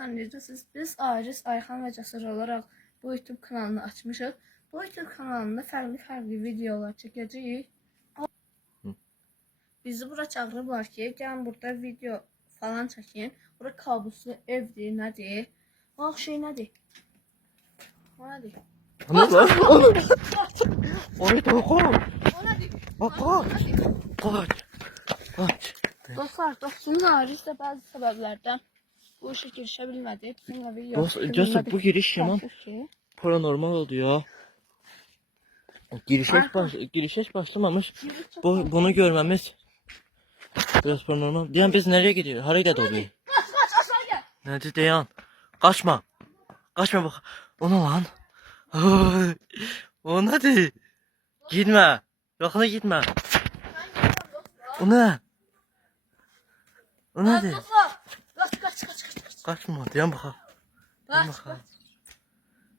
dostlar, necəsiniz? Biz Aris, Ayxan və Cəsur olaraq bu YouTube kanalını açmışıq. Bu YouTube kanalında fərqli videolar çəkəcəyik. Bizi bura çağırıblar ki, gəlin burada video falan çəkin. Bura kabuslu evdir, nədir? Bax şey nədir? O nədir? Ana lan, ana. Oraya da koy. O nədir? Bak kaç. Kaç. Dostlar, dostumuz Aris də bəzi səbəblərdən bu işe girişə bilmədi. Bizimlə video Cəsur, bu giriş yaman paranormal oldu ya. Giriş hiç başlamamış. Bunu görmemiz biraz paranormal. Diyan biz nereye gidiyoruz? Hareket oluyor. Kaç aşağı gel. Nerede Diyan? Kaçma. Kaçma bak. O ne lan? Ay, o nedir? Gitme. Yakına gitme. O ne? O nedir? Kaç. Kaçma. Diyan bakalım. Kaç.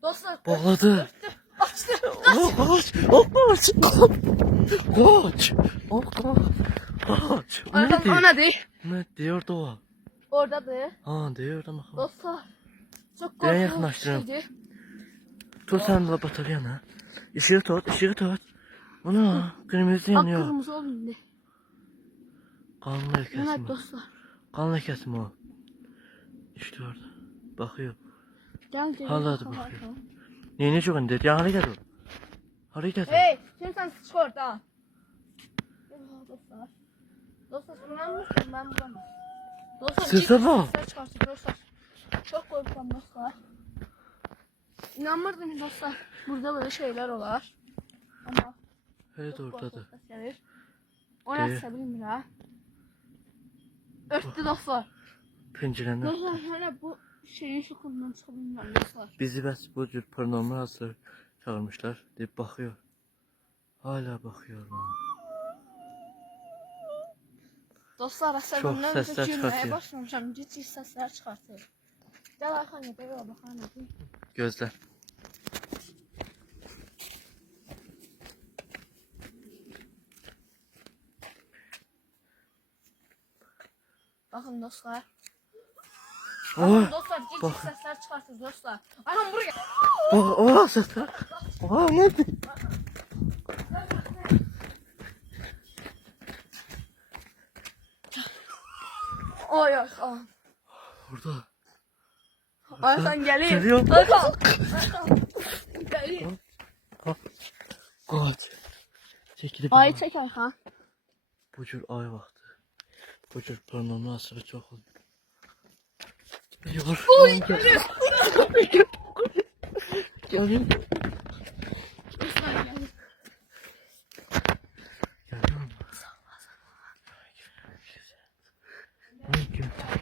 Dostlar. Bağladı. Açtı. Kaç. Kaç. O nedir? O nedir? Ne diyor da o? Oradadır. Ha diyor da bakalım. Dostlar. Çok Ben korkunç yakınlaştırıyorum. şeydi. Tut sen de bataryana. Işığı tut. O ne? Kırmızı yanıyor. Kırmızı oldu indi. Kan Bu lekesi ne mi? dostlar? Kan lekesi mi o? İşte orada. Bakıyor. Gel. Hala da bakıyor. Neyine çok indi? Ya hareket ol. Hareket ol. Hey, şimdi sen çık oradan. Dostlar. Dostlar, inanmıyorsun ben bulamam. Dostlar, Sese bak. sesler çıkartıyor dostlar. Çok korkuyorum dostlar. İnanmırdım dostlar. Burada böyle şeyler olar. Ama Evet çok orada da. korkunç ses gelir. O nasıl bilmirəm. Örtdü dostlar. Pencerenden. Dostlar, hala bu şeyin şokundan çıxa bilmirəm dostlar. Bizi bəs bu cür paranormal hasar çağırmışlar. Deyip bakıyor. Hala bakıyor lan. Dostlar, əsəbimdən Çox səslər gülməyə çıxartıyor. başlamışam. Ciddi səslər çıxartır. Gəl Ayxan, gəl baxan nədir? Gözler. Bakın dostlar. Oh. Bakın dostlar, ciddi səslər çıxartır dostlar. Ayxan buraya. O sesler. Oha nedir? Oy Ayxan. Burada. Ayxan gəlir. Geliyor. Ayxan. Gəlir. Kaç. Çekilip. Ay çək Ayxan. Bu cür ay vakti. Bu cür paranormal hasarı çok oldu. Geliyor. Oy Geliyor. gəlir. Geliyor. Dostlar gəlir.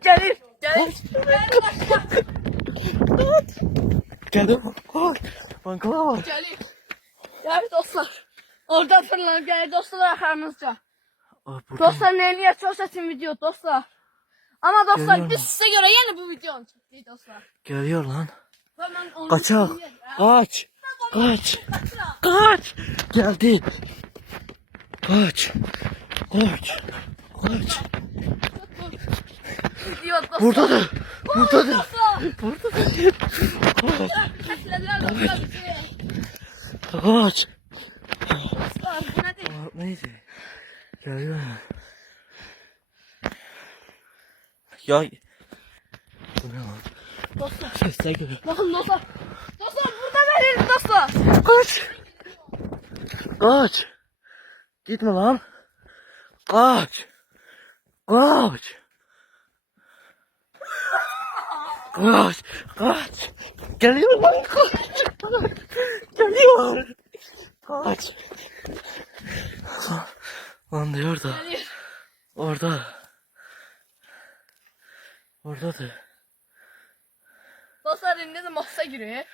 Gəlir. Geliyor. Kaç. Bankala. Gəlir. Gəlir dostlar. Orada fırlanıb gəlir dostlar arxamızca. Dostlar, neyliyə çox çətin video dostlar. Ama dostlar, Geliyor biz lan. sizə görə yenə bu videonu çəkdik dostlar. Geliyor lan. Və mən onu Kaçak. Kaç. Kaç. Kaç. Geldi. Kaç. Kaç. Kaç. Video dostlar. Buradadır. Buradadır. Dostlar. Buradadır. Kaç. Kəslələr dostlar bizi. Kaç. Dostlar, bu nədir? Neydi? Geliyor. Ya. Bu ne lan? Dostlar. Sesler geliyor. Bakın dostlar. Dostlar, burada verin dostlar. Kaç. Kaç. Gitme lan. Kaç. Kaç. Kaç. Kaç. Geliyor lan. Kaç. Geliyor. Kaç. Lan diyor da. Gəlir. Orada. Oradadır. Dostlar, indi də masa girir.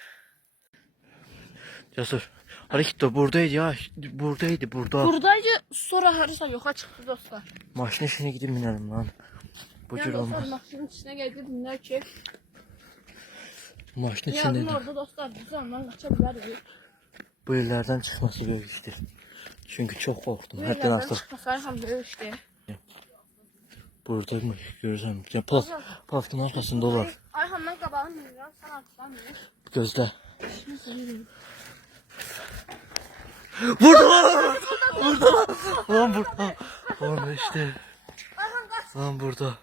Cesur. Hareket de buradaydı ya. Buradaydı burada. Buradaydı, sonra harasa yoxa çıxdı dostlar. Maşın işine gidip binelim lan. Bu cür Yəni dostlar, olmaz. maşının içinə gəldi dinlər ki, Maşın yarın içindeydi. orada dostlar biz ondan qaça bilərik. Bu illerden çıkması büyük iştir. Çünkü çok korktum. Bu Hepten yerlərdən artık. çıxmasaydı həm böyük işdir. Burada mı görürsen? Ya Palatkın arkasında olar. Ayhan ben qabağını bilmirəm, sən arxadan bilir. Gözlə. İşini seviyorum. Burada lan! Burada lan! Lan burada. Lan işte. Ayhan kaç. Lan burada.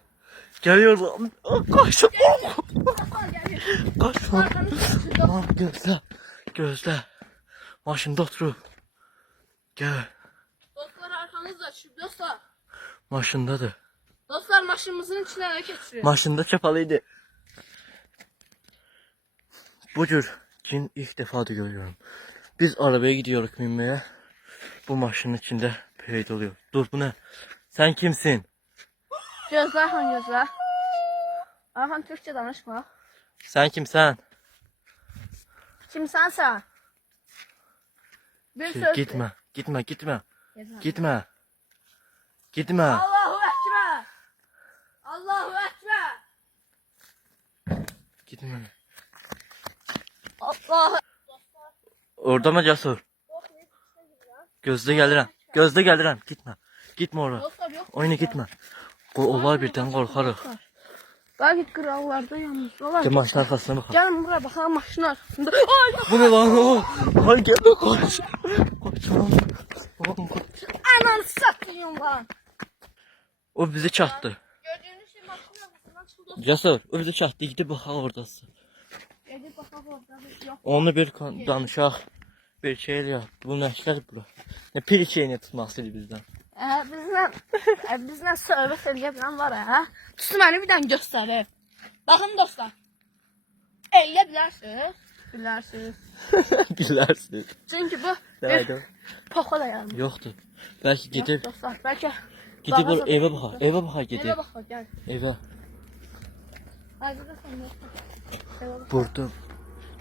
Geliyor lan. Kaç. Dostlar gəlir. Kaç lan. Arxanı çəkir. Lan gözlə. Gözlə. Maşında oturub. Gel. Dostlar arxanızda düşüb dostlar. Maşındadır. Dostlar maşınımızın içine ele keçirir. Maşında çapalıydı. Bu cür cin ilk defa da görüyorum. Biz arabaya gidiyoruz binmeye. Bu maşının içinde peyda oluyor. Dur bu ne? Sen kimsin? Gözlə Ayhan gözlə. Ayhan Türkçe danışma. Sen kimsen? Kimsən sən? Bir söz. Gitme. Gitme. Gitme. Gitme. Gitme. Gitme. Allahu Ekber. Allahu Ekber. Gitme. Allah. Orada mı Cesur? Gözde gelirəm. Gözde gelirəm. Gitme. Gitme oraya. Dostlar yok. Oyuna gitme. Onlar birden korkarıq. Belki krallarda yalnız olar. Gel maşın arkasına bakalım. Gelin buraya bakalım maşın arkasında. Ay! Bu ne lan o? Lan gel kaç. Kaç lan. Lan kaç. Ananı satayım lan. O bizi çattı. Gördüğünüz şey maşın arkasından çıktı. Cesur o bizi çattı. Gidip bakalım oradası. Gidip bakalım orada. Yok. Onu bir danışaq. Bir şey eləyək. Bu nəşlər bura. Ne pir şeyini tutmasıydı bizden. Bizlə söhbət eləyə bilən var ha. Tutsun məni bir dənə göstərir. Baxın dostlar. Eləyə bilərsiniz. Bilərsiniz. Bilərsiniz. Çünki bu Nədir? poxa da yarım. Yoxdur. Bəlkə gedib Dostlar bəlkə gidib evə baxaq. Evə baxaq evə gedib. baxaq gəl. Evə. Haydi da sən yox. Burada.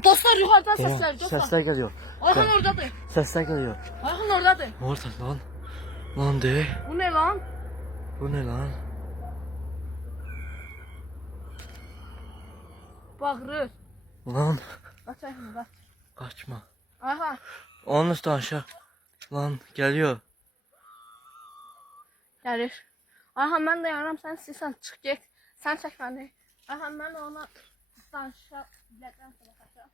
Dostlar yuxarıdan səslər dostlar. Səslər gəlir. Ayhan oradadır. Səslər gəlir. Ayhan oradadır. Orada lan. Lan de. Bu ne lan? Bu ne lan? Bağırır. Lan. Kaç Ayhan kaç. Kaçma. Ayhan. Onun üstü aşağı. Lan geliyor. Gəlir. Ayhan mən dayanıram sən istəyirsən çıx get. Sən çək məni. Ayhan mən də ona danışa biləkdən sonra kaçam.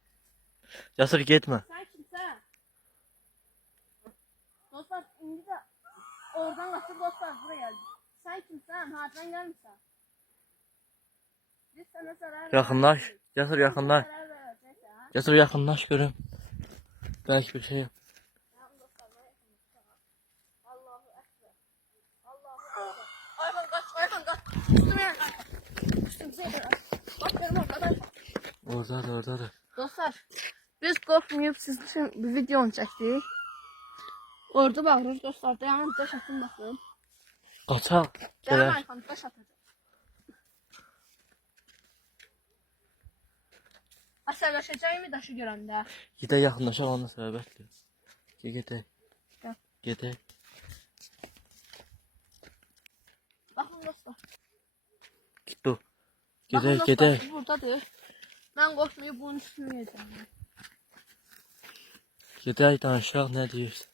Cesur gitme. Sən kimsən? Dostlar indi də oradan qaçıb dostlar buraya gəldi. Sən kimsən? Hardan gəlmisən? Biz sənə zərər Yakınlaş. Cesur yakınlaş. zərər verəcəksən. Cesur yakınlaş görüm. Belki bir şey yok. Allahu Ekber. Allahu Ekber. Ayhan kaç, Ayhan kaç. Üstüme kaç. Üstümüze kaç. Bak benim orada. Oradadır oradadır. Dostlar, biz qorxmayıb sizin için bir videonu çəkdik. Orada bağırır dostlar. Dayanın daş atın baxın. Kaçaq. Dayan Gələr. Ayhan daş atacaq. Əsərləşəcəkmi daşı görəndə? Gedək yaxınlaşaq onunla söhbətdir. Gedək. Gəl. Gedək. Baxın dostlar. Gitdi. Baxın Gedək dostlar, gedək. bu buradadır. Mən qorxmayıb bunun üstünü yiyəcəm. Gedək danışaq nə deyirsən.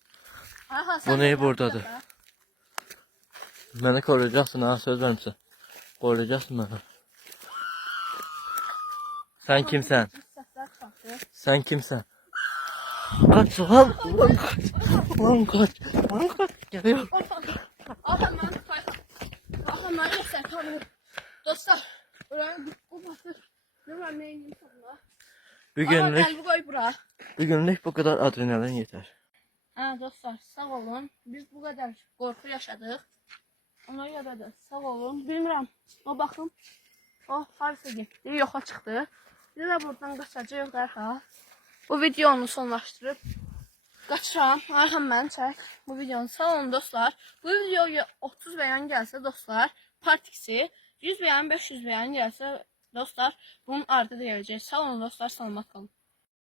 Ayhan Bu neyi buradadır? Məni qoruyacaqsın ha söz vermişsən. Qoruyacaqsın məni. Sen kimsən? Səslər çıxartdı. Sen kimsən? Kaç lan. Lan kaç. Lan kaç. Lan kaç. Geliyor. Ayhan mən tutayım. Ayhan mən göstər tanıyım. Dostlar, buranın bu batır. Ne var ne yiyeyim sana? Bugünlük, Gel bu koy bura. bugünlük bu kadar adrenalin yeter. Ha dostlar sağ olun. Biz bu kadar korku yaşadık. Ona göre de sağ olun. Bilmirəm. O baxın. O harasa getdi. Yoxa çıxdı. Biz də buradan qaçacağıq dərhal. Bu videonu sonlaşdırıb qaçıram. Ayhan mən çək. Bu videonu sağ olun dostlar. Bu videoya 30 beğen gəlsə dostlar, part 2'si 100 beğen 500 beğen gəlsə dostlar, bunun ardı da gələcək. Sağ olun dostlar, salamat qalın.